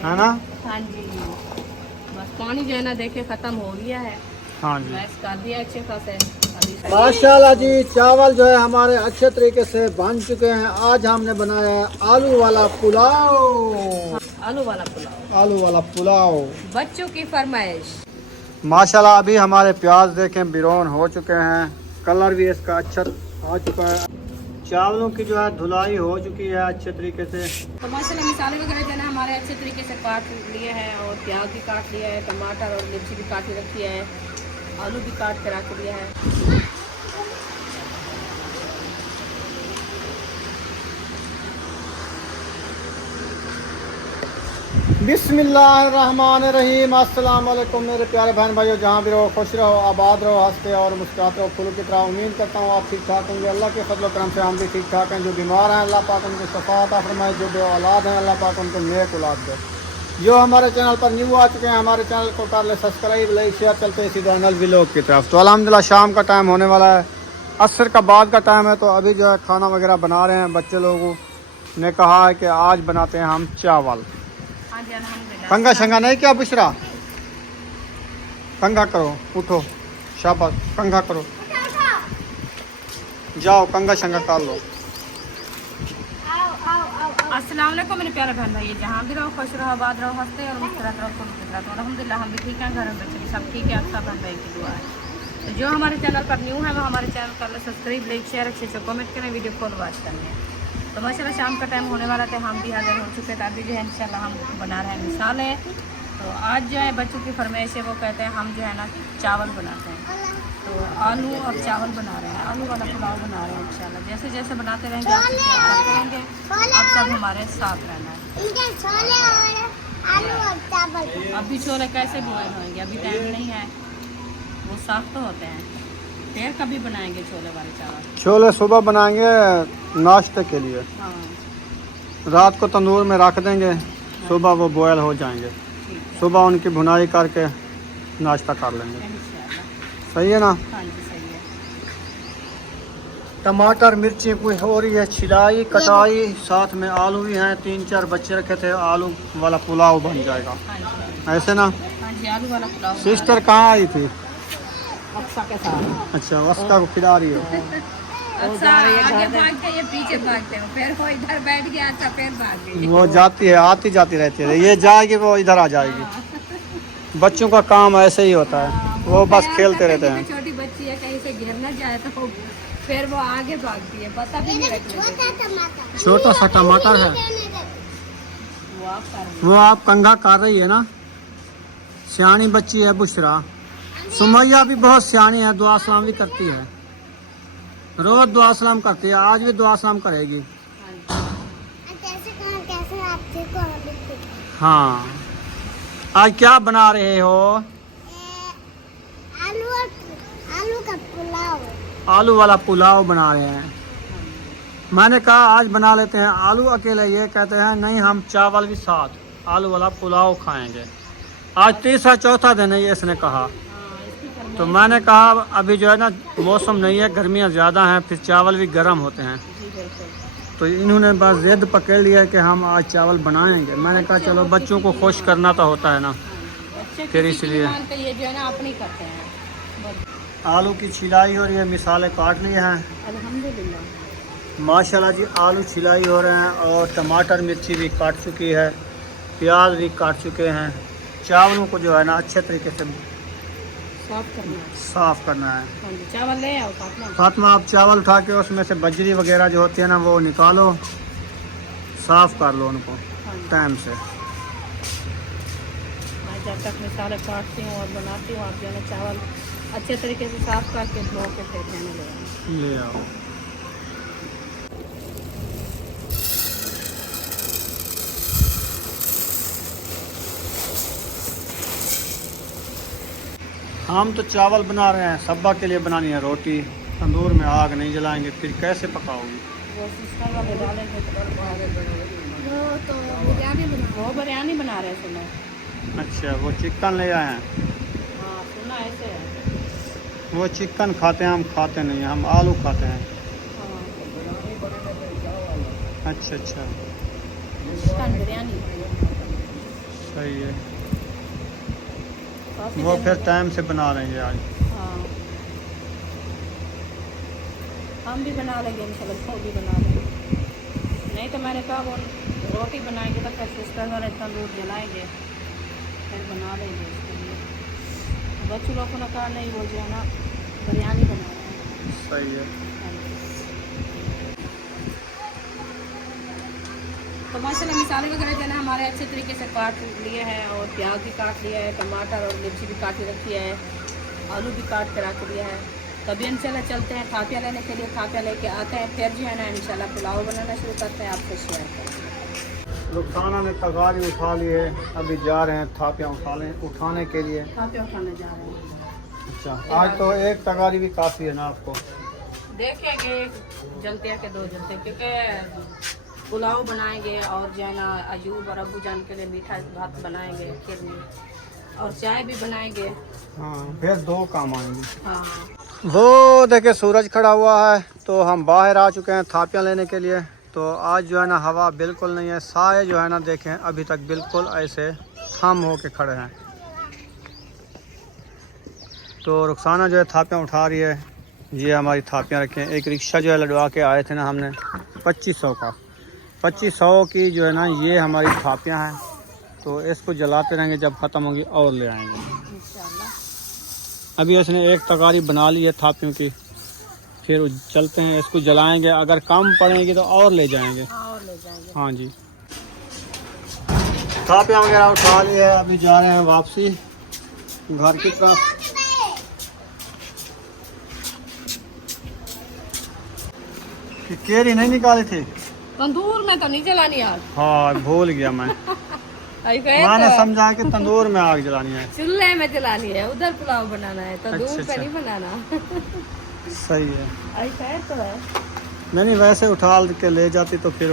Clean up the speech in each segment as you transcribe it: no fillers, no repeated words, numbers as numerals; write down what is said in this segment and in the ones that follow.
है ना। हाँ जी, बस पानी जो है ना देखे खत्म हो गया है। हाँ जी, गैस कर दिया अच्छे खासे। माशाल्लाह जी, चावल जो है हमारे अच्छे तरीके से बन चुके हैं। आज हमने बनाया है आलू वाला पुलाव। आलू वाला पुलाव, आलू वाला पुलाव। बच्चों की फरमाइश। माशाल्लाह अभी हमारे प्याज देखें ब्राउन हो चुके हैं, कलर भी इसका अच्छा आ चुका है। चावलों की जो है धुलाई हो चुकी है अच्छे तरीके से। तो माशाल्लाह मसाले वगैरह जो है ना हमारे अच्छे तरीके से काट लिए हैं, और प्याज भी काट लिया है, टमाटर और मिर्ची भी काट के रखी है, आलू भी काट के रख दिया है। बिस्मिल्लाहिर्रहमानिर्रहीम। अस्सलाम वालेकुम मेरे प्यारे बहन भाइयों, जहाँ भी रहो खुश रहो, आबाद रहो, हंसते और मुस्कुराते रहो फूलों की तरह। उम्मीद करता हूँ आप ठीक ठाक होंगे। अल्लाह के फजल करम से हम भी ठीक ठाक हैं। जो बीमार हैं अल्लाह पाक उनको शफा अता फरमाए, जो बे औलाद हैं अल्लाह पाक उनको नेक औलाद दे। जो हमारे चैनल पर न्यू आ चुके हैं हमारे चैनल को कर ले सब्सक्राइब, लाइक शेयर। चलते हैं सीधा नल व्लॉग की तरफ। तो अल्हम्दुलिल्लाह शाम का टाइम होने वाला है, असर का बाद का टाइम है। तो अभी जो है खाना वगैरह बना रहे हैं। बच्चे लोगों ने कहा है कि आज बनाते हैं हम चावल। हाँ जी, अल्हम्दुलिल्लाह। कंगा शंगा नहीं क्या बुशरा? कंगा करो, उठो, शाबाश, कंगा करो, जाओ कंगा शंगा कर लो। अस्सलाम वालेकुम मेरे प्यारे बहन भाई, जहाँ भी रहो खुश रहो, आबाद रहो, हंसते और मुस्कुराते रहो फूलों की तरह। तो अल्हम्दुलिल्लाह हम भी ठीक हैं, घर में बच्चे भी सब ठीक है। अच्छा बहन भाई की दुआ है। तो जो हमारे चैनल पर न्यू है वो हमारे चैनल कर लो सब्सक्राइब, लाइक शेयर, अच्छे से कमेंट करें, वीडियो कॉल वॉच करने। तो माशाल्लाह शाम का टाइम होने वाला था, हम भी हाजिर हो चुके थे। अभी जो है इंशाल्लाह हम बना रहे हैं मिसालें। तो आज जो है बच्चों की फरमाइश है, वो कहते हैं हम जो है ना चावल बनाते हैं। तो आलू और चावल बना रहे हैं, आलू वाला पुलाव बना रहे हैं इंशाल्लाह। जैसे जैसे बनाते रहेंगे आपसे शेयर करते रहेंगे, आप सब हमारे साथ रहना है। अभी छोले कैसे बॉयल होंगे, अभी टाइम नहीं है, वो साफ तो होते हैं। फिर कभी बनाएंगे छोले वाले चावल। छोले सुबह बनाएंगे नाश्ते के लिए, हाँ रात को तंदूर में रख देंगे, सुबह वो बॉयल हो जाएंगे। ठीक है, सुबह उनकी भुनाई करके नाश्ता कर लेंगे। इंशाल्लाह। सही है ना। हाँ जी सही है। टमाटर मिर्ची कोई हो रही है, छिलाई कटाई, साथ में आलू भी हैं। 3-4 बच्चे रखे थे, आलू वाला पुलाव बन जाएगा हाँ जी, ऐसे ना। हाँ जी, आलू वाला पुलाव। सिस्टर कहाँ आई थी? अक्सा के साथ। अच्छा, वस्ता को खिला रही हो। अक्सा आगे भागते ये पीछे भागते हो, फिर वो इधर बैठ गया था, फिर भाग गई। वो जाती है आती जाती रहती है, ये जाएगी वो इधर आ जाएगी। बच्चों का काम ऐसे ही होता है, वो बस खेलते रहते हैं। छोटी बच्ची है, कहीं से गिर ना जाए तो फिर वो आगे भागती है, पता भी नहीं रखती। छोटा सा टमाटर है, वो आप कर रही वो आप कंघा कर रही है ना। सियानी बच्ची है बुशरा। सुमैया भी बहुत सियानी है, दुआ सलाम भी करती है, रोज दुआ सलाम करती है, आज भी दुआ सलाम करेगी। हाँ, आज क्या बना रहे हो? आलू का पुलाव। आलू वाला पुलाव बना रहे हैं। मैंने कहा आज बना लेते हैं आलू अकेले, ये कहते हैं नहीं हम चावल भी साथ आलू वाला पुलाव खाएंगे। आज तीसरा चौथा दिन है ये इसने कहा। तो मैंने कहा अभी जो है ना मौसम नहीं है, गर्मियाँ ज़्यादा हैं, फिर चावल भी गर्म होते हैं। तो इन्होंने बस जिद पकड़ लिया कि हम आज चावल बनाएंगे। मैंने कहा चलो बच्चों को खुश करना तो होता है ना, फिर इसलिए। ये जो है ना अपनी करते हैं। आलू की छिलाई हो रही है, मिसाले काट लिए हैं अल्हम्दुलिल्लाह। माशाल्लाह जी। आलू छिलाई हो रहे हैं और टमाटर मिर्ची भी काट चुकी है, प्याज भी काट चुके हैं। चावलों को जो है ना अच्छे तरीके से साफ करना है। हाँ जी, चावल ले आओ फातिमा। फातिमा आप चावल उठा के उसमें से बजरी वगैरह जो होती है ना वो निकालो, साफ कर लो उनको टाइम से। मैं जब तक मिसाले काटती हूँ और बनाती हूँ, आप जो है ना चावल अच्छे तरीके से साफ करके धो के फिर कहने ले आओ। हम तो चावल बना रहे हैं, सब्बा के लिए बनानी है रोटी। तंदूर में आग नहीं जलाएंगे, फिर कैसे पकाओगी? वो सिस्टम वाले डालेंगे तो और आगे बढ़ेंगे। वो बिरयानी बना रहे हैं सुना। अच्छा, वो चिकन ले आए हैं। हाँ सुना ऐसे है। वो चिकन खाते हैं, हम खाते नहीं हैं, हम आलू खाते हैं। हाँ अच्छा अच्छा, चिकन बिरयानी। सही है। काफ़ी वो दिन फिर हो गए। टाइम से बना लेंगे आज। हाँ, हम भी बना लेंगे इंशाल्लाह, वो भी बना लेंगे। नहीं तो मैंने कहा वो रोटी बनाएंगे तो फिर सिस्टर वाले तंदूर जलाएंगे, फिर बना लेंगे उसके लिए। बच्चों लोगों ने कहा नहीं, वो जो है ना बिरयानी बना रहे हैं। सही है। तो माशाल्लाह मिसाले वगैरह जो है ना हमारे अच्छे तरीके से काट लिए हैं, और प्याज भी काट लिया है, टमाटर और मिर्ची भी काट रखी है, आलू भी काट के रख दिया है। तो अभी इंशाल्लाह चलते हैं थापियाँ लेने के लिए, थापियाँ लेके आते हैं, फिर जो है ना इंशाल्लाह पुलाव बनाना शुरू करते हैं, आपसे शेयर करेंगे। रुखसाना ने तगारी उठा ली है, अभी जा रहे हैं थापियाँ उठाने के लिए। थापियाँ उठाने जा रहे हैं। अच्छा, आज तो एक तगारी भी काफ़ी है ना आपको? देखेंगे जलते हैं कि दो जलते हैं, क्योंकि पुलाव बनाएंगे और जो है ना अयूब और अबू जान के लिए मीठा भात बनाएंगे, फिर और चाय भी बनाएंगे। हाँ, फिर दो काम आएंगे। हाँ, वो देखे सूरज खड़ा हुआ है, तो हम बाहर आ चुके हैं थापियाँ लेने के लिए। तो आज जो है ना हवा बिल्कुल नहीं है, साए जो है ना देखें अभी तक बिल्कुल ऐसे थम हो के खड़े हैं। तो रुखसाना जो है थापियाँ उठा रही है, ये हमारी थापियाँ रखें। एक रिक्शा जो है लड़वा के आए थे ना हमने 2500 का, 2500 की जो है ना ये हमारी थापियाँ हैं। तो इसको जलाते रहेंगे, जब ख़त्म होंगी और ले आएंगे इंशाल्लाह। अभी इसने एक तगारी बना ली है थापियों की, फिर चलते हैं इसको जलाएंगे, अगर कम पड़ेगी तो और ले जाएंगे। और ले जाएंगे। हाँ जी, थापियाँ वगैरह उठा ली है, अभी जा रहे हैं वापसी घर की तरफ। केरी नहीं निकाली थी तंदूर में तो नहीं जलानी यार। हाँ, भूल गया मैं। मैंने समझा कि तंदूर में आग जलानी है, चूल्हे में जलानी है, उधर पुलाव बनाना है, तंदूर अच्छा, पे अच्छा। नहीं बनाना। सही है। ऐसा है तो है। नहीं, वैसे उठा के ले जाती तो फिर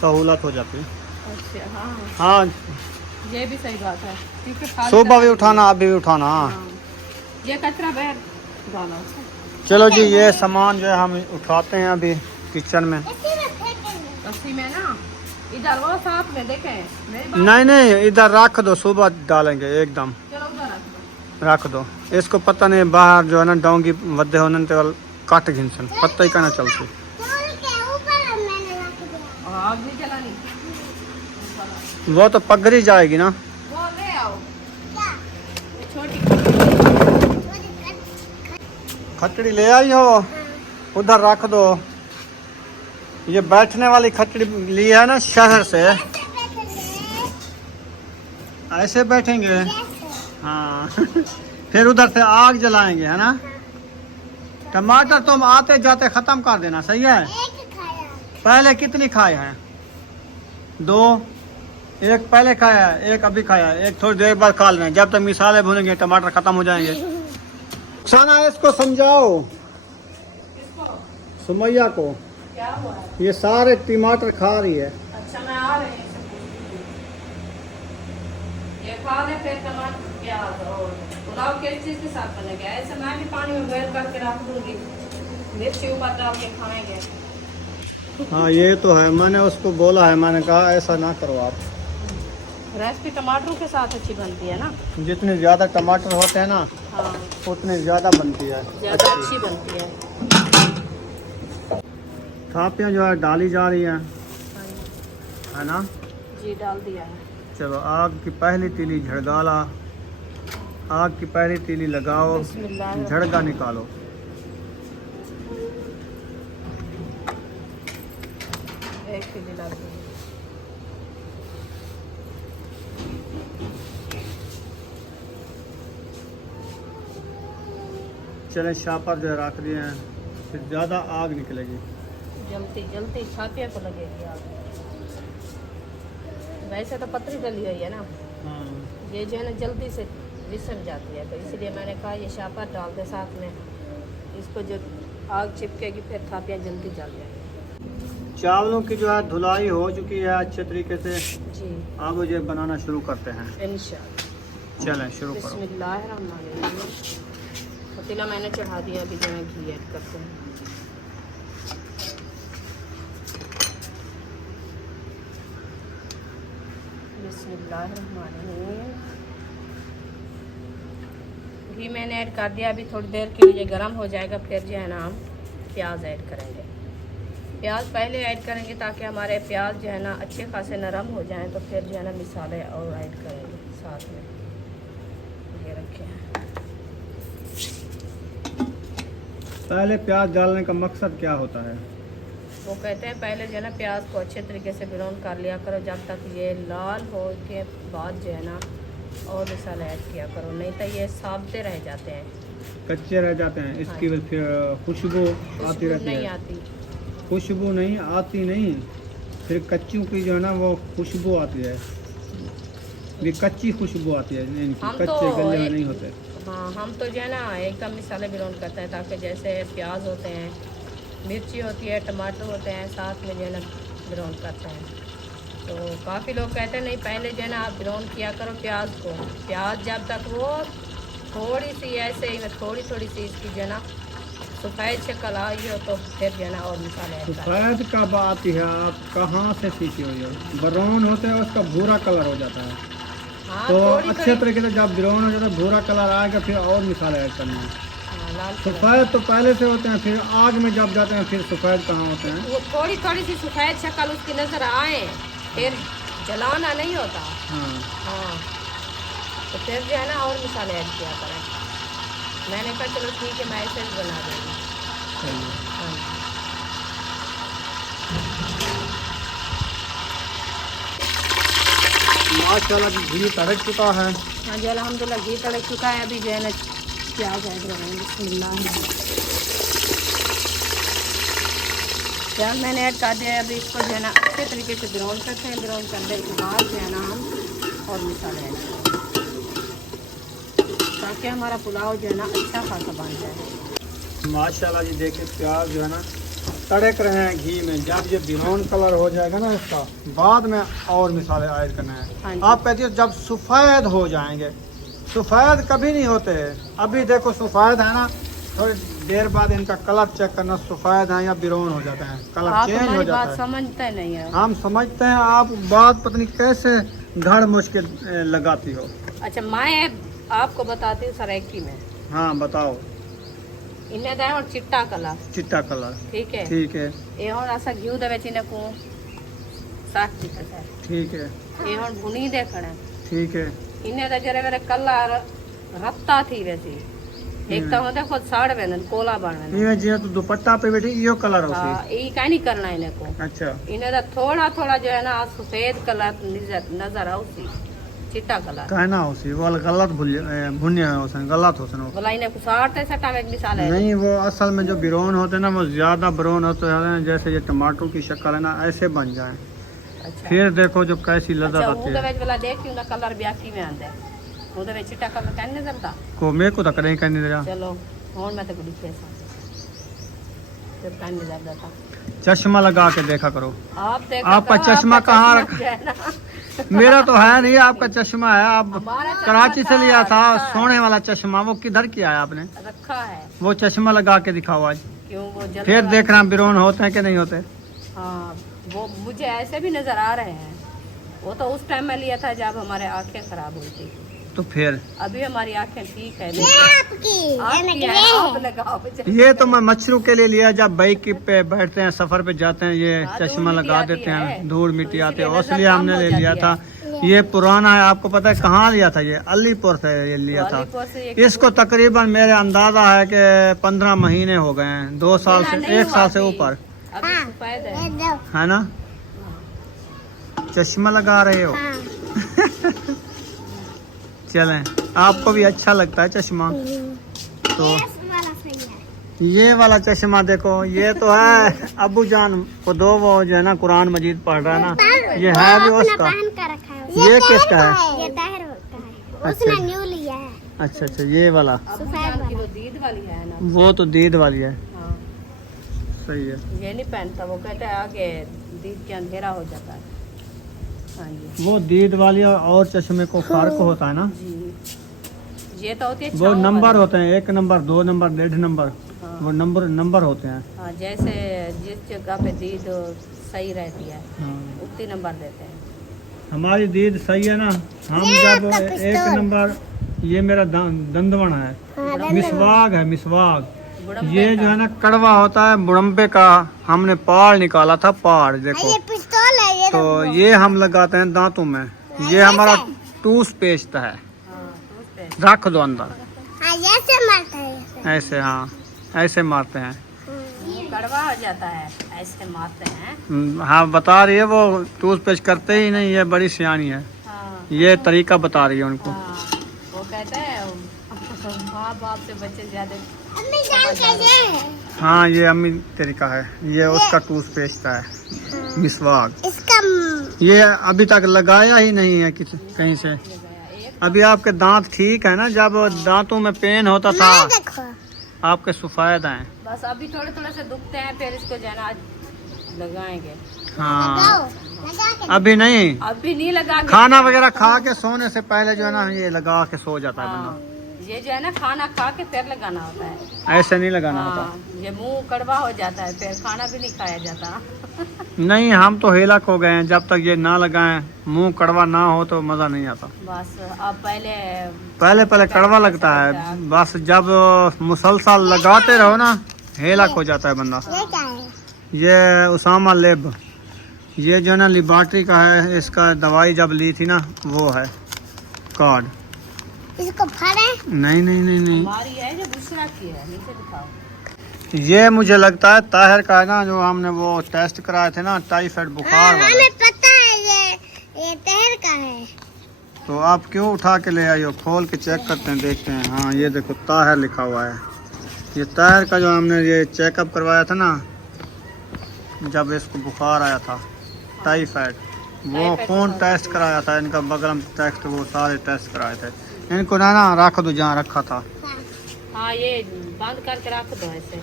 सहूलत हो जाती। अच्छा, हाँ, हाँ, ये भी सही बात है, क्योंकि खाली सुबह भी तरह- उठाना, अभी भी उठाना। हाँ, ये कचरा बाहर डाला। चलो जी, ये सामान जो है हम उठाते हैं अभी किचन में। उसी में ना इधर वो साथ में देखें मेरी बात। नहीं नहीं, इधर रख दो, सुबह डालेंगे एकदम। चलो उधर रख दो। रख दो इसको, पता नहीं बाहर जो है ना डोंगी वधे होने ते कट घिनसन, पता ही कहना चलती। और आग भी जलानी। वो तो पगड़ी जाएगी ना। वो ले आओ, ये छोटी। खटड़ी ले आई हो, उधर रख दो। ये बैठने वाली खटड़ी ली है ना शहर से, ऐसे बैठेंगे। हाँ। फिर उधर से आग जलाएंगे, है ना। टमाटर तुम आते जाते खत्म कर देना, सही है। पहले कितनी खाए हैं? 2, एक पहले खाया है, एक अभी खाया है, एक थोड़ी देर बाद खा लेना, जब तक मिसाले भूनेंगे टमाटर खत्म हो जाएंगे। साना इसको समझाओ, सुमैया को, क्या हुआ है? ये सारे टमाटर खा रही है। अच्छा, मैं आ रही हूँ। ये खा ले, फिर टमाटर प्याज और पुलाव किस चीज़ के साथ बनेगा? ऐसे मैं भी पानी में बॉयल करके रख दूँगी, मिर्ची ऊपर डाल के खाएंगे। हाँ, ये तो है, मैंने उसको बोला है, मैंने कहा ऐसा ना करो आप। रेसिपी टमाटरों के साथ अच्छी बनती है ना। जितने ज़्यादा टमाटर होते हैं ना, हाँ, उतनी ज़्यादा बनती है, ज़्यादा अच्छी बनती है। थापियाँ जो है डाली जा रही हैं, है ना। जी, डाल दिया है। चलो, आग की पहली तीली झड़गाला, आग की पहली तीली लगाओ, बिस्मिल्लाह। झड़गा निकालो। एक किलो डाल दिया। चले, शापर जो है रख दिए हैं, फिर ज़्यादा आग निकलेगी। जलती जलती छातिया को लगेगी आग। वैसे तो पतली डली हुई है ना, हाँ, ये जो है ना जल्दी से विसर जाती है, तो इसलिए मैंने कहा ये शापर डाल दे साथ में, इसको जो आग चिपकेगी फिर थापियाँ जल्दी जल जाएंगी। चावलों की जो है धुलाई हो चुकी है अच्छे तरीके से। जी, अब ये बनाना शुरू करते हैं। इंशाल्लाह। चलें, शुरू करो। बिस्मिल्लाहिर्रहमानिर्रहीम। पतीला मैंने चढ़ा दिया, अभी जो है घी ऐड करते हैं। बिस्मिल्लाहिर्रहमानिर्रहीम। घी मैंने ऐड कर दिया, अभी थोड़ी देर के लिए गर्म हो जाएगा, फिर जो है ना हम प्याज ऐड करेंगे। प्याज पहले ऐड करेंगे ताकि हमारे प्याज जो है ना अच्छे खासे नरम हो जाएं, तो फिर जो है ना मसाले और ऐड करेंगे साथ में। ये रखे हैं। पहले प्याज डालने का मकसद क्या होता है? वो कहते हैं पहले जो है ना प्याज को अच्छे तरीके से ब्राउन कर लिया करो, जब तक ये लाल हो के बाद जो है ना और मसाला ऐड किया करो, नहीं तो ये साबते रह जाते हैं, कच्चे रह जाते हैं। इसकी हाँ। फिर खुशबू आती खुशबू रहती नहीं है। आती। खुशबू नहीं आती, नहीं, फिर कच्चों की जो है ना वो खुशबू आती है, ये कच्ची खुशबू आती है इनकी, हम कच्चे गले में नहीं होते। हाँ, हम तो जो है ना एकदम मसाले ब्राउन करते हैं, ताकि जैसे प्याज होते हैं, मिर्ची होती है, टमाटर होते हैं, साथ में जो है ना ब्राउन करते हैं। तो काफ़ी लोग कहते हैं नहीं पहले जो है ना आप ब्राउन किया करो प्याज को। प्याज जब तक वो थोड़ी सी ऐसे ही थोड़ी सी इसकी जो है ना सफ़ेद शक्ल आई हो, तो फिर जो है ना और मसाले ऐड करें। सफ़ेद का बात है, आप कहाँ से सीखे हुई हो? ब्राउन होते हैं उसका भूरा कलर हो जाता है, हाँ, तो थोड़ी अच्छे तरीके से जब ब्राउन हो जाता है भूरा कलर आएगा, फिर और मसाले ऐड करने हैं। हाँ, लाल कलर। सफ़ेद तो पहले से होते हैं, फिर आग में जब जाते हैं फिर सफ़ेद कहाँ होते हैं? वो थोड़ी सी सफ़ेद शक्ल उसकी नज़र आए, फिर जलाना नहीं होता। हाँ, हाँ, तो फिर जो है ना और मसाले ऐड किया करें। मैंने कहा चलो ठीक है, मैं ऐसे ही बना दूँगी। सही है। हाँ जी। माशाल्लाह जी घी तड़क चुका है। हाँ जी, अल्हम्दुलिल्लाह घी तड़क चुका है। अभी जो है ना प्याज ऐड करेंगे। बिस्मिल्लाह। प्याज मैंने ऐड कर दिया है। अभी इसको जो है ना अच्छे तरीके से ब्राउन करते हैं। ब्राउन करने के बाद जो है ना हम और मसाले ऐड करेंगे, ताकि हमारा पुलाव जो है ना अच्छा खासा बन जाए। माशाल्लाह जी देखिए प्याज जो है ना तड़क रहे हैं घी में। जब ये ब्राउन कलर हो जाएगा ना इसका, बाद में और मसाले ऐड करना हाँ है। जी। आप कहती हो जब सफ़ेद हो जाएंगे, सफ़ेद कभी नहीं होते। अभी देखो सफ़ेद है ना, थोड़ी देर बाद इनका कलर चेक करना, सफ़ेद है या ब्राउन हो जाता है, कलर आप चेंज हो हमारी जाता बात है। समझते नहीं है। हम समझते हैं, आप बात पता नहीं कैसे धड़ मुश्किल लगाती हो। अच्छा, मैं आपको बताती हूँ सरेकी में हाँ बताओ। इन्हें दें और चिट्टा कलर, चिट्टा कलर, ठीक है। ठीक है, ये हूँ ऐसा घी दे इन्हें को 60% है। ठीक है, ये हूँ भुनी देखना, ठीक है। इन्हें तो जरे मेरे कलर रत्ता थी वैसी, एक तो होते खुद साड़ वेंदन कोला बन वेंदन। ये जी तो दुपट्टा पे बैठी यो कलर होती। हाँ, ये का नहीं करना इन्हें को। अच्छा, इन्हें तो थोड़ा थोड़ा जो है ना सफेद कलर नजर आउसी, चिट्टा कलर कहना होसी वो गलत भुनिया होसन, गलत होसन वो। बोला इन्हें कुसारते सटा में मिसाल है। नहीं, वो असल में जो ब्राउन होते हैं ना, वो ज़्यादा ब्राउन होते हैं, जैसे ये टमाटर की शक्ल है ना, ऐसे बन जाए। अच्छा, फिर देखो जो कैसी लज्जत अच्छा, आती है। वाला देखी ना कलर ब्याकी में आंदा है, ਉਹਦੇ ਵਿੱਚ चिट्टा कलर कहने चलता। को मेरे को तक नहीं करनी दे। चलो ਹੁਣ मैं तो बड़ी कैसा फिर कहने जाता था। चश्मा लगा के देखा करो। आप देखो आपका करो, चश्मा आपका कहाँ चश्मा जो है ना, मेरा तो है नहीं, आपका चश्मा है। आप हमारा चश्मा कराची से लिया था रखा है। सोने वाला चश्मा, वो किधर किया है आपने? रखा है। वो चश्मा लगा के दिखाओ आज, क्यों वो जल्द फिर देखना ब्राउन होते हैं कि नहीं होते। हाँ, वो मुझे ऐसे भी नजर आ रहे हैं। वो तो उस टाइम में लिया था जब हमारे आंखें खराब हुई थी। तो फिर अभी हमारी आंखें ठीक है। आपकी आपकी है, आप लगाओ मुझे। ये तो मैं मच्छरों के लिए लिया, जब बाइक पे बैठते हैं, सफर पे जाते हैं, ये हाँ, चश्मा धूल लगा मिट्टी देते आती हैं, है, धूल तो मिट्टी आती है, इसीलिए इसलिए नजर हमने कम ले हो लिया जाती था। ये पुराना है, आपको पता है कहाँ लिया था? ये अलीपुर से ये लिया था। अलीपुर से एक इसको तकरीबन मेरे अंदाजा है कि 15 महीने हो गए हैं, 2 साल से, नहीं 1 साल से हुआ ऊपर अभी सफेद है। ये दो है ना। चश्मा लगा रहे हो? हाँ चलें, आपको भी अच्छा लगता है चश्मा तो। ये वाला सही है। ये वाला चश्मा देखो, ये तो है अबू जान को दो, वो जो है ना कुरान मजीद पढ़ रहा है ना, ये है भी उसका। पहन कर रखा है। ये किसका है? ये ताहिर का है, अच्छा। उसने न्यू लिया है। अच्छा अच्छा, ये वाला, अबू जान की वो दीद वाली है ना। वो तो दीद वाली है। हाँ, सही है। ये नहीं पहनता, वो कहता है आगे दीद के अंधेरा हो जाता है। हाँ जी वो दीद वाली और चश्मे को फर्क होता है ना, जी, ये तो होती है वो छाँव नंबर वाली। होते हैं, 1 नंबर, 2 नंबर, 1.5 नंबर, हाँ। वो नंबर होते हैं। हाँ, जैसे जिस जगह पे दीद सही रहती है हाँ। उतनी नंबर देते हैं। हमारी दीद सही है ना। हम जब एक नंबर, ये मेरा दंदवन है, मिसवाक है, मिसवाक। ये जो है ना कड़वा होता है बुढ़म्बे का, हमने पाड़ निकाला था, पाड़ देखो। ये पिस्तौल है ये तो ये हम लगाते हैं दांतों में। ये हमारा टूथपेस्ट है, रख दो अंदर। हाँ ऐसे मारता है ऐसे। ऐसे, हाँ ऐसे मारते हैं। कड़वा हो जाता है, ऐसे मारते हैं। हाँ बता रही है वो, टूथपेस्ट करते ही नहीं है, बड़ी सियानी है। हाँ, ये तरीका बता रही है उनको। हाँ, वो कहते हैं माँ बाप से बच्चे ज्यादा। अम्मी जान कैसे है? हाँ ये अम्मी तरीका है, ये उसका टूथपेस्ट है, मिसवाक। इसका ये अभी तक लगाया ही नहीं है किसी कहीं से। अभी आपके दांत ठीक है ना, जब दांतों में पेन होता था मैं देखो आपके सफेद हैं। बस अभी थोड़े थोड़े से दुखते हैं, फिर इसको जो है ना लगाएंगे। हाँ लगा के अभी नहीं, अभी नहीं लगा के। खाना वगैरह खा के सोने से पहले जो है ना ये लगा के सो जाता है हाँ, बंदा। ये जो है ना खाना खा के फिर लगाना होता है। ऐसे नहीं लगाना हाँ, होता। ये मुंह कड़वा हो जाता है, फिर खाना भी नहीं खाया जाता। नहीं हम तो हेलक हो गए हैं, जब तक ये ना लगाएं, मुंह कड़वा ना हो तो मजा नहीं आता। बस अब पहले पहले कड़वा लगता है, बस जब मुसलसल लगाते रहो ना हेलक हो जाता है बंदा। ये क्या है? ये उसामा लेब, ये जो है ना लिबार्ट्री का है, इसका दवाई जब ली थी ना वो है कार्ड। इसको फाड़े? नहीं नहीं नहीं नहीं, हमारी है जो दूसरा की है, नीचे दिखाओ। ये मुझे लगता है ताहिर का है ना, जो हमने वो टेस्ट कराए थे ना टाइफाइड बुखार वाला। हमें पता है ये तहर का है। तो आप क्यों उठा के ले आई हो? खोल के चेक करते हैं, देखते हैं। हाँ ये देखो ताहिर लिखा हुआ है। ये ताहिर का जो हमने ये चेकअप करवाया था ना, जब इसको बुखार आया था टाइफाइड, वो खून टेस्ट कराया था, इनका बगरम टेस्ट, वो सारे टेस्ट कराए थे। इनको ना रख दो जहाँ रखा था। हाँ ये बंद करके रख दो ऐसे,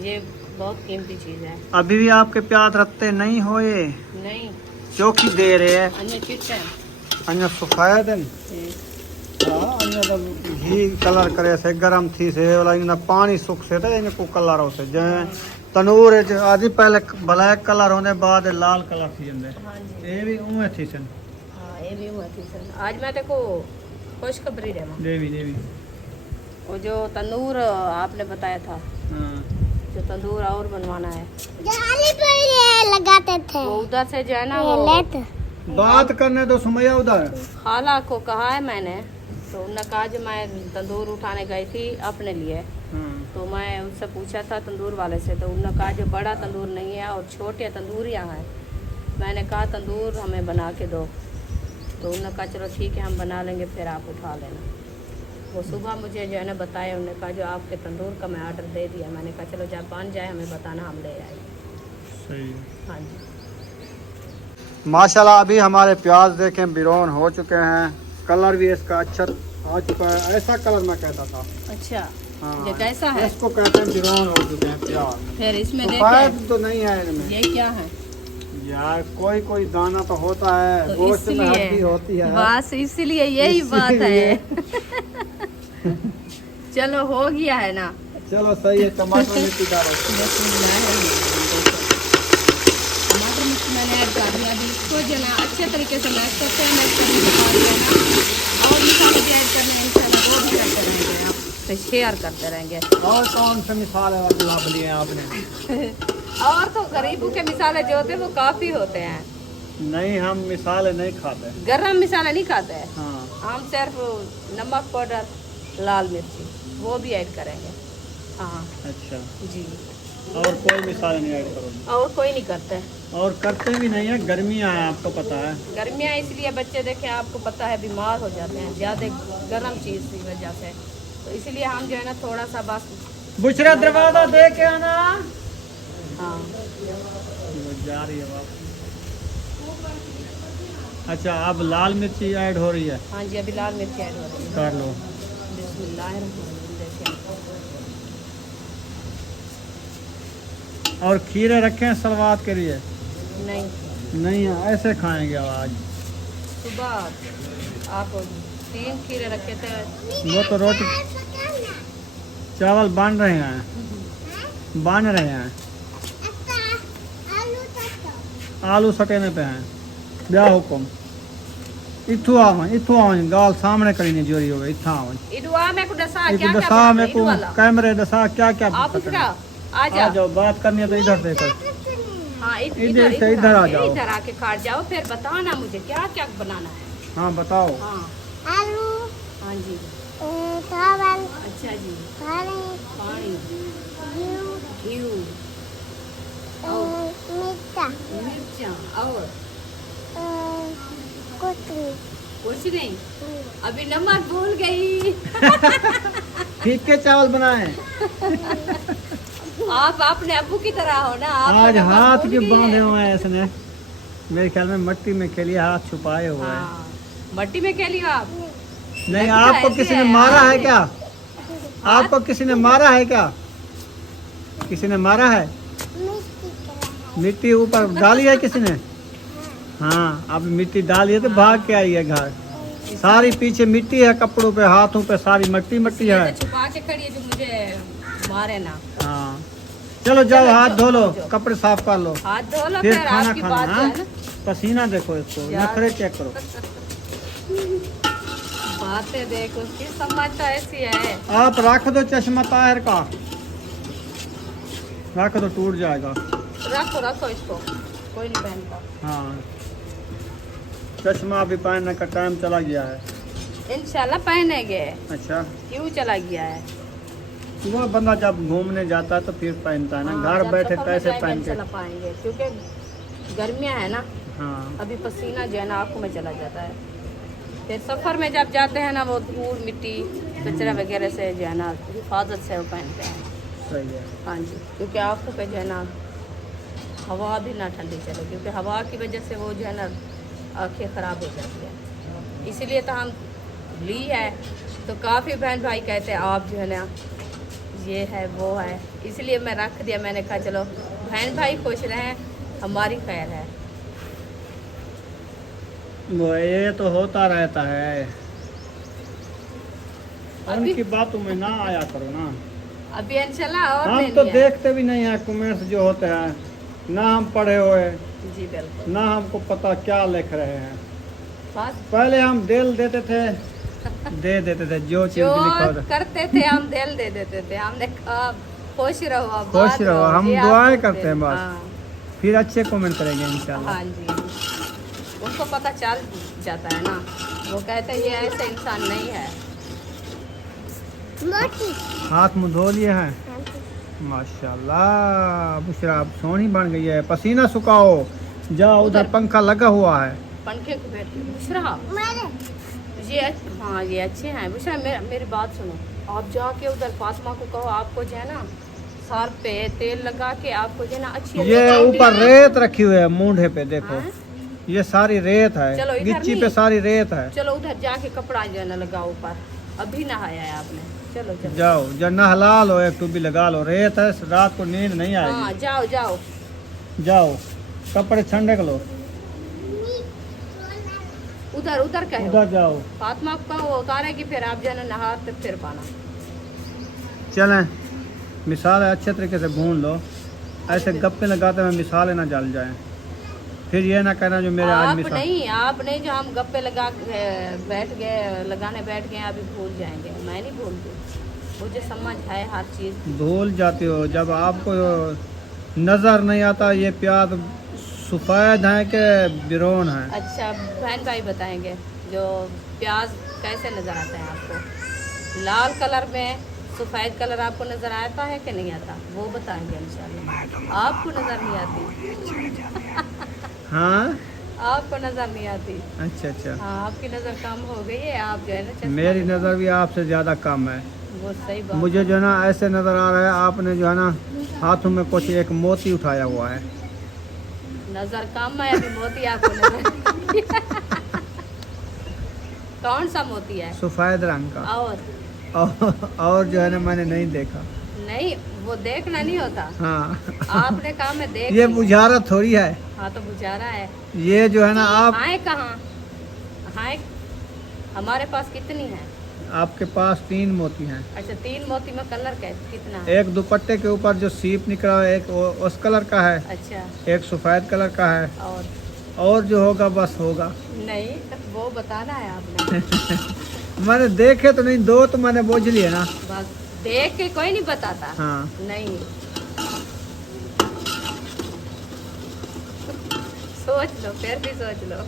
ये बहुत कीमती चीज है। अभी भी आपके प्याज रखते नहीं हो ये नहीं चौकी दे रहे हैं। अन्य चीज है। अन्य सफेद है, अन्य तो घी कलर करे से गरम थी से वाला, इन पानी सुख से थे इनको कलर हो से जैसे तनूर आदि पहले ब्लैक कलर होने बाद लाल कलर थी जंदे। हाँ जी, ये भी उमे थी सन। हाँ ये भी हुआ थी सर। आज मैं देखो खुशखबरी है माँ। देवी देवी वो जो तंदूर आपने बताया था, हाँ। जो तंदूर और बनवाना है, जाली पर ये लगाते थे। वो उधर से जो है ना ये वो लेते। बात करने दो सुमैया उधर। खाला को कहा है मैंने, तो उन्होंने कहा जो मैं तंदूर उठाने गई थी अपने लिए, तो मैं उनसे पूछा था तंदूर वाले से, तो उन्होंने कहा जो बड़ा तंदूर नहीं है और छोटे तंदूरियाँ हैं। मैंने कहा तंदूर हमें बना के दो, तो उन्होंने कहा चलो ठीक है हम बना लेंगे, फिर आप उठा लेना। वो सुबह मुझे जो है ना बताया, उन्होंने कहा जो आपके तंदूर का मैं ऑर्डर दे दिया। मैंने कहा चलो जब बन जाए हमें बताना, हम ले आएंगे। सही। हाँ जी, माशाल्लाह अभी हमारे प्याज देखें बिरौन हो चुके हैं, कलर भी इसका अच्छा आ चुका है। ऐसा कलर मैं कहता था। अच्छा हाँ, ये कैसा है? इसको कहते हैं बिरौन हो चुके हैं प्याज। फिर इसमें सफेद देखें तो नहीं है इनमें ये क्या है, यार, कोई कोई दाना तो होता है, तो गोश्त में इसलिए हड्डी होती है। बस इसीलिए यही बात है। चलो हो गया है ना। चलो सही है, टमाटर मिर्ची डालो। टमाटर मिर्च मैंने ऐड कर दिया। अभी इसको जो है अच्छे तरीके से मैश करते हैं, मैश करने के बाद जो है ना और मसाले भी ऐड करने हैं, इंशाल्लाह वो भी करते रहेंगे, आप तो शेयर करते रहेंगे। और कौन से मिसाल लाभ लिए आपने? और तो गरीबों के मिसाले जो होते हैं वो काफ़ी होते हैं। नहीं हम मिसाले नहीं खाते। गरम मिसाला नहीं खाते हैं, हाँ हम सिर्फ नमक पाउडर, लाल मिर्ची वो भी ऐड करेंगे। हाँ अच्छा, जी, और कोई मिसाल नहीं ऐड करोगे? और कोई नहीं करते। और करते भी नहीं है, गर्मियाँ हैं आपको पता है। गर्मियाँ इसलिए बच्चे देखें, आपको पता है बीमार हो जाते हैं ज़्यादा गर्म चीज़ की वजह से, तो इसलिए हम जो है ना थोड़ा सा बस। बुशरा दरवाजा दे के आना। हाँ जा रही है वापस। अच्छा अब लाल मिर्ची ऐड हो रही है, हाँ जी, अभी लाल मिर्ची ऐड हो रही है। कर लो। बिस्मिल्लाहिर्रहमानिर्रहीम। और खीरे रखे हैं सलाद के लिए? नहीं, नहीं ऐसे खाएंगे आज। सुबह आप 3 खीरे रखे थे। वो तो रोटी चावल बन रहे हैं, बन रहे हैं, आलू तक आलू सटेने पे हैं। ब्याह हुकुम। इथु आवन गाल सामने करी ने जोरी हो गई इथा आवन इडवा में को दसा एक क्या क्या दसा में को वाला कैमरे दसा क्या क्या आप उसका आ आ जा जाओ बात करनी है तो इधर देखो हाँ इधर से इधर आ जाओ। इधर आके काट जाओ फिर बताना मुझे क्या क्या बनाना है। हाँ बताओ। हाँ आलू हाँ जी चावल अच्छा जी पानी घी घी मिर्चा मिर्चा और कुछ नहीं अभी नमक भूल गई। ठीक के चावल बनाए आप अपने अब्बू की तरह हो ना आप आज नमक हाथ भूल के गई बांधे है। हुए हैं इसने मेरे ख्याल में मट्टी में खेलिए हाथ छुपाए हुए हैं। हाँ, मट्टी में क्या लिया आप नहीं लगता आपको ऐसे किसी है, ने मारा हाथ है में। क्या? आपको किसी ने मारा है क्या? किसी ने मारा है? मिट्टी ऊपर डाली है किसी ने? हाँ अब मिट्टी डाली है तो भाग के आई है घर। सारी पीछे मिट्टी है कपड़ों पे हाथों पे सारी मट्टी मट्टी ये है। तो छुपा के खड़ी है जो मुझे मारे ना। हाँ चलो जाओ हाथ धो लो जाओ। कपड़े साफ कर लो हाथ धो लो फिर फिर खाना आपकी खाना। बात जो हाँ? है ना पसीना देखो इसको यार। नखरे चेक करो। बातें देखो उसकी समझ तो ऐसी है। आप रख दो चश्मा ताहिर का रख दो टूट जाएगा। रखो रखो इसको कोई नहीं पहनता। हाँ चश्मा अभी पहनने का टाइम चला गया है। इंशाल्लाह पहनेंगे। अच्छा क्यों चला गया है? वो बंदा जब घूमने जाता है तो फिर पहनता है ना हाँ, घर जब बैठे सफर में कैसे जाएंगे पहन के। इंशाल्लाह पाएंगे क्योंकि गर्मियाँ है ना हाँ अभी पसीना जो है ना आँखों में चला जाता है। फिर सफ़र में जब जाते हैं ना वो धूल मिट्टी कचरा वगैरह से जो है ना हिफाजत से वो पहनते हैं। सही है। हाँ जी क्योंकि आँखों पे जो है ना हवा भी ना ठंडी चले क्योंकि हवा की वजह से वो जो है ना आँखें ख़राब हो जाती है। इसीलिए तो हम ली है तो काफ़ी बहन भाई कहते हैं आप जो है ना ये है वो है इसलिए मैं रख दिया। मैंने कहा चलो बहन भाई खुश रहें हमारी खैर है। वो ये तो होता रहता है उनकी बातों में ना आया करो ना। अभी इंशाल्लाह और हम लेनी तो है। देखते भी नहीं है कमेंट्स जो होते हैं ना हम पढ़े हुए जी बिल्कुल ना हमको पता क्या लिख रहे हैं। बस पहले हम दिल देते थे दे देते थे जो चीज जो भी लिखा होता करते थे हम दिल दे देते थे। हमने कहा खुश रहो आबाद खुश रहो, हम ये दुआएं आपको करते हैं दे- बस। हाँ, फिर अच्छे कमेंट करेंगे इंशाल्लाह। हाँ जी उनको पता चल जाता है ना। वो कहते हैं ये ऐसे इंसान नहीं है। मोटी हाथ मुंह धो लिए हैं माशाल्लाह। बुशरा अब सोनी बन गई है। पसीना सुखाओ जाओ उधर पंखा लगा हुआ है। पंखे को बैठ बुशरा मेरे ये हाँ ये अच्छे हैं। बुशरा मेरी बात सुनो आप जाके उधर फातिमा को कहो आपको जो है ना सर पे तेल लगा के आपको जो है ना अच्छी ये अच्छी ऊपर रोटी- रेत रखी हुई है मूंढे पे देखो हाँ? ये सारी रेत चलो है इधर गिच्ची पे नहीं। सारी रेत है। चलो उधर जाके कपड़ा जो है ना लगाओ ऊपर। अभी नहाया है आपने। चलो चलो जाओ जब नहला लो एक टूबी लगा लो रेत है रात को नींद नहीं हाँ आएगी। जाओ जाओ जाओ कपड़े ठंडे कर लो उधर उधर कहो उधर जाओ। फातिमा को कहो वो उतारेगी फिर आप जो है ना नहा के फिर पाना। चलें मिसाल है अच्छे तरीके से भून लो ऐसे गप्पे लगाते हुए मिसालें ना जल जाएं। फिर ये ना कहना जो मेरे आज मिसाल आप नहीं जो हम गप्पे लगा के बैठ गए लगाने बैठ गए अभी भूल जाएंगे। मैं नहीं भूलती मुझे समझ है हर चीज़। भूल जाती हो जब आपको नज़र नहीं आता ये प्याज सफ़ेद है कि बिरोन है। अच्छा बहन भाई बताएंगे जो प्याज कैसे नज़र आता है आपको? लाल कलर में सफ़ेद कलर आपको नज़र आता है कि नहीं आता वो बताएंगे इंशाल्लाह। आपको नज़र नहीं आती हाँ आपको नज़र नहीं आती। अच्छा अच्छा हाँ आपकी नज़र कम हो गई है। आप जो है ना चश्मा मेरी नज़र भी आपसे ज़्यादा कम है। वो सही बात मुझे जो है ना ऐसे नज़र आ रहा है आपने जो है ना हाथों में कुछ एक मोती उठाया हुआ है। नज़र कम है अभी मोती आपको नजर कौन सा मोती है? सफ़ेद रंग का और जो है ना मैंने नहीं देखा। नहीं वो देखना नहीं होता। हाँ आपने कहा मैं देख ये ली। बुझारा थोड़ी है। हाँ तो बुझा रहा है। ये जो है ना आप हाय कहाँ हाय हमारे पास कितनी है? आपके पास 3 मोती हैं। अच्छा 3 मोती में कलर कितना है? एक दुपट्टे के ऊपर जो सीप निकला है एक उस कलर का है अच्छा एक सफ़ेद कलर का है और और जो होगा बस होगा। नहीं तो वो बताना है आपने। मैंने देखे तो नहीं, दो तो मैंने बोझ लिए ना। बस देख के कोई नहीं बताता। हाँ नहीं सोच लो, फिर भी सोच लो।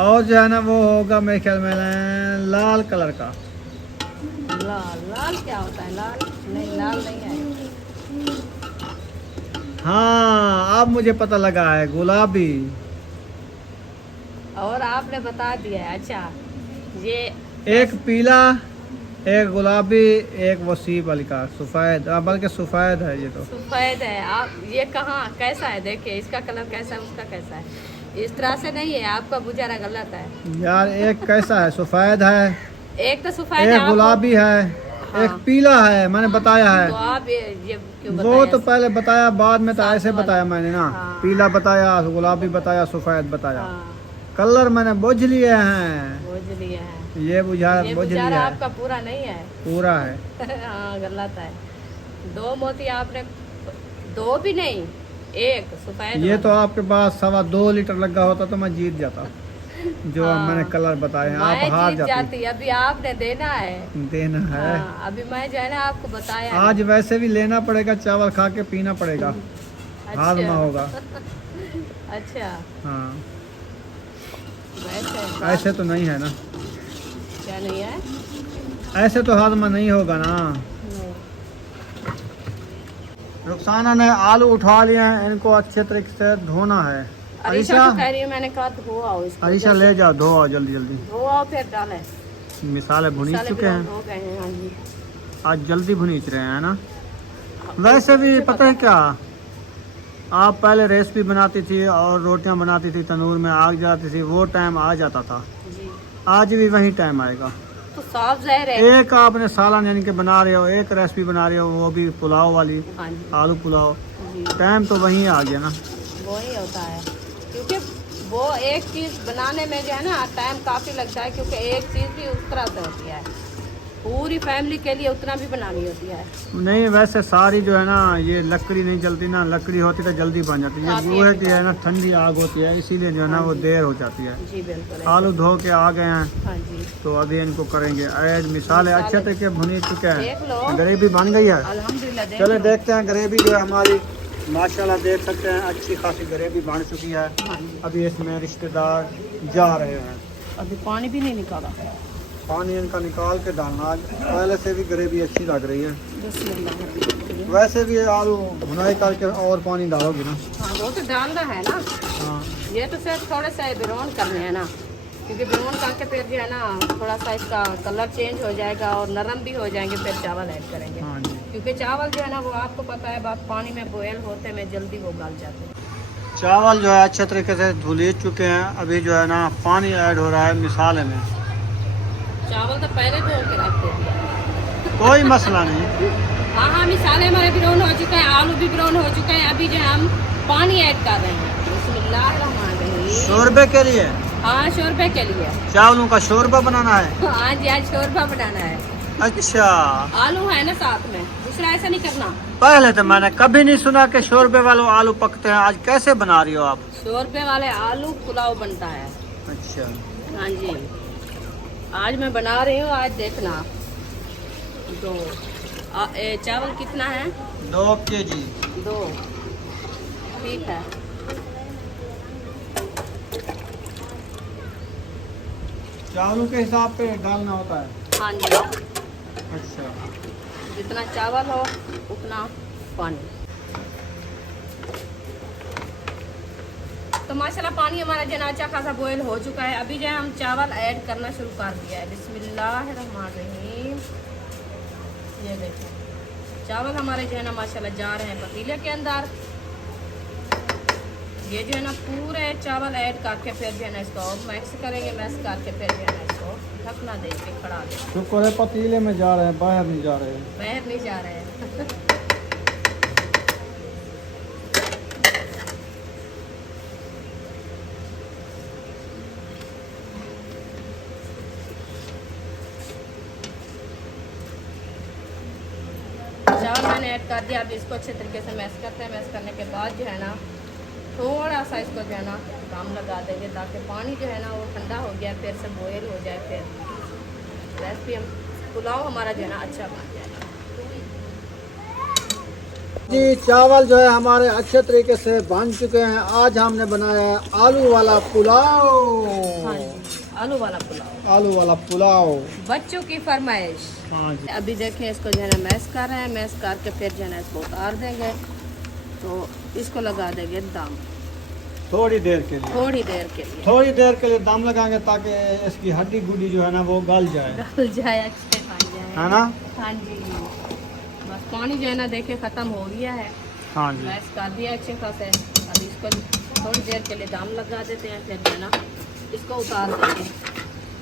और जो है ना वो होगा मेरे ख्याल में लाल कलर का। लाल लाल क्या होता है? लाल नहीं, लाल नहीं है। हाँ अब मुझे पता लगा है, गुलाबी। और आपने बता दिया है। अच्छा ये एक पीला, एक गुलाबी, एक वसीफ अली का सफ़ेद, बल्कि सफ़ेद है ये तो। सफेद है। आप ये कहाँ कैसा है? देखिए इसका कलर कैसा है, उसका कैसा है। इस तरह से नहीं है, आपका बुझारा गलत है यार एक कैसा है, सफ़ेद है, एक तो सफेद है, एक गुलाबी है, हाँ। एक पीला है, मैंने बताया है। तो आप ये क्यों वो बताया? तो पहले बताया, बाद में तो साथ ऐसे वाला। बताया मैंने ना। हाँ। पीला बताया, गुलाबी बताया, सफ़ेद बताया। हाँ, कलर मैंने बुझ लिए हैं। बुझ लिए हैं। ये ये बुझ बुझारा लिया है, आपका पूरा नहीं है। पूरा है। हाँ गलत है। दो मोती आपने, दो भी नहीं, एक सफेद ये वाला। तो आपके पास 2.25 लीटर लगा होता तो मैं जीत जाता। जो हाँ। मैंने कलर बताए हैं, मैं आप हार जीत जाती। जाती, अभी आपने देना है। देना है। हाँ, अभी मैं जो है ना आपको बताया आज वैसे भी लेना पड़ेगा, चावल खा के पीना पड़ेगा, नहीं। हाजमा होगा। अच्छा हाँ वैसे ऐसे तो नहीं है ना, क्या नहीं है? ऐसे तो हाजमा नहीं होगा ना। नहीं। रुखसाना ने आलू उठा लिए हैं, इनको अच्छे तरीके से धोना है। अरीशा अरीशा, को कह रही हूँ, मैंने कहा धो आओ इसको। अरीशा ले जाओ, धो आओ जल्दी जल्दी। धो आओ फिर डालें। मिसाले भुनीच साले चुके ब्राउन हैं, हो गए हैं। हाँ जी। आज जल्दी भुनीच रहे हैं ना। वैसे भी पता है क्या, आप पहले रेसिपी बनाती थी और रोटियां बनाती थी, तनूर में आग जलाती थी, वो टाइम आ जाता था। जी आज भी वही टाइम आएगा। तो साफ जहर है। एक आपने सालन यानी कि बना रहे हो, एक रेसिपी बना रहे हो, वो भी पुलाव वाली, हाँ जी आलू पुलाव। जी, टाइम तो वही आ गया ना। वो ही होता है। क्योंकि वो एक चीज़ बनाने में जो है ना टाइम काफ़ी लगता है, क्योंकि एक चीज़ भी उस तरह से होती है, पूरी फैमिली के लिए उतना भी बनानी होती है। नहीं वैसे सारी जो है ना, ये लकड़ी नहीं जलती ना, लकड़ी होती तो जल्दी बन जाती है। ये काफी गोहे है। की है ना, ठंडी आग होती है, इसीलिए जो है ना वो देर हो जाती है। जी बिल्कुल। आलू धो के आ गए हैं, हाँ जी तो अभी इनको करेंगे ऐड। मिसाले अच्छे तरीके भुनी चुके हैं, देख लो। ग्रेवी बन गई है। अल्हम्दुलिल्लाह। देख चले लो। देखते हैं ग्रेवी जो है हमारी, माशाल्लाह देख सकते हैं अच्छी खासी ग्रेवी बन चुकी है। हाँ जी। अभी इसमें रिश्तेदार जा रहे हैं, अभी पानी भी नहीं निकाला। पानी इनका निकाल के डालना। आज पहले से भी ग्रेवी अच्छी लग रही है। बिस्मिल्लाह। वैसे भी आलू भुनाई करके और पानी डालोगी ना। हाँ वो तो डालना है ना। हाँ ये तो सिर्फ थोड़े से ब्राउन करने हैं ना, क्योंकि ब्राउन करके फिर जो है ना थोड़ा सा इसका कलर चेंज हो जाएगा और नरम भी हो जाएंगे, फिर चावल ऐड करेंगे। हाँ जी। क्योंकि चावल जो है ना वो आपको पता है बात, पानी में बॉयल होते में जल्दी वो गल जाते हैं। चावल जो है अच्छे तरीके से धुल चुके हैं। अभी जो है ना पानी ऐड हो रहा है मिसाले में। चावल तो पहले धो के रख देते कोई मसला नहीं। हैं। हाँ हाँ, मिसाले हमारे ब्राउन हो चुके हैं, आलू भी ब्राउन हो चुके हैं। अभी जो है हम पानी ऐड कर रहे हैं। बिस्मिल्लाहिर्रहमानिर्रहीम। शोरबे के लिए, हाँ शोरबे के लिए। चावलों का शोरबा बनाना है। हाँ जी, आज शोरबा बनाना है। अच्छा, आलू है ना साथ में, दूसरा ऐसा नहीं करना। पहले तो मैंने कभी नहीं सुना कि शोरबे वालों आलू पकते हैं। आज कैसे बना रही हो आप? शोरबे वाले आलू पुलाव बनता है। अच्छा, हाँ जी, आज मैं बना रही हूँ। आज देखना। दो चावल कितना है? 2 kg। 2, ठीक है। चावलों के हिसाब पे डालना होता है। हाँ जी, अच्छा, जितना चावल हो उतना पानी। तो माशाल्लाह पानी हमारा जो है अच्छा खासा बॉयल हो चुका है। अभी जो है हम चावल ऐड करना शुरू कर दिया है। बिस्मिल्लाहिर्रहमानिर्रहीम। ये देखो चावल हमारे जो है ना माशाल्लाह जा रहे हैं पतीले के अंदर। ये जो है ना पूरे चावल ऐड करके फिर जो है ना इसको मिक्स करेंगे। मिक्स करके फिर जो है ना इसको ढकना दे के खड़ा दे। शुक्र है पतीले में जा रहे हैं, बाहर नहीं जा रहे हैं। बाहर नहीं जा रहे हैं। चावल मैंने ऐड कर दिया। अब इसको अच्छे तरीके से मैश करते हैं। मैश करने के बाद जो है ना थोड़ा सा इसको जो है ना दम लगा देंगे ताकि पानी जो है ना वो ठंडा हो गया फिर से बॉयल हो जाए, फिर रेसिपी हम पुलाव हमारा जो है ना अच्छा बन जाएगा। जी चावल जो है हमारे अच्छे तरीके से बन चुके हैं। आज हमने बनाया है आलू वाला पुलाव। हाँ जी, आलू वाला पुलाव, आलू वाला पुलाव। बच्चों की फरमाइश। हाँ जी। अभी देखिए इसको जो है ना मैश कर रहे हैं, मैश करके फिर जो है ना इसको उतार देंगे, तो इसको लगा देंगे दम थोड़ी देर के लिए, थोड़ी देर के लिए, थोड़ी देर के लिए दम लगाएंगे ताकि इसकी हड्डी गुड्डी जो है ना वो गल जाए, गल जाए, अच्छे बन जाए, है ना। हाँ जी। बस पानी जो है ना देखिए ख़त्म हो गया है, हाँ जी। मैश कर दिया अच्छे खासे। अभी इसको थोड़ी देर के लिए दम लगा देते हैं, फिर जो है ना इसको उतार देंगे।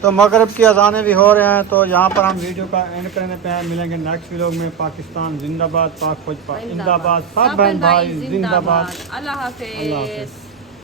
तो मगरिब की अजानें भी हो रहे हैं, तो यहाँ पर हम वीडियो का एंड करने पे हैं। मिलेंगे नेक्स्ट वीडियो में। पाकिस्तान जिंदाबाद, पाक फौज जिंदाबाद, पाक बहन भाई जिंदाबाद। अल्लाह हाफिज़।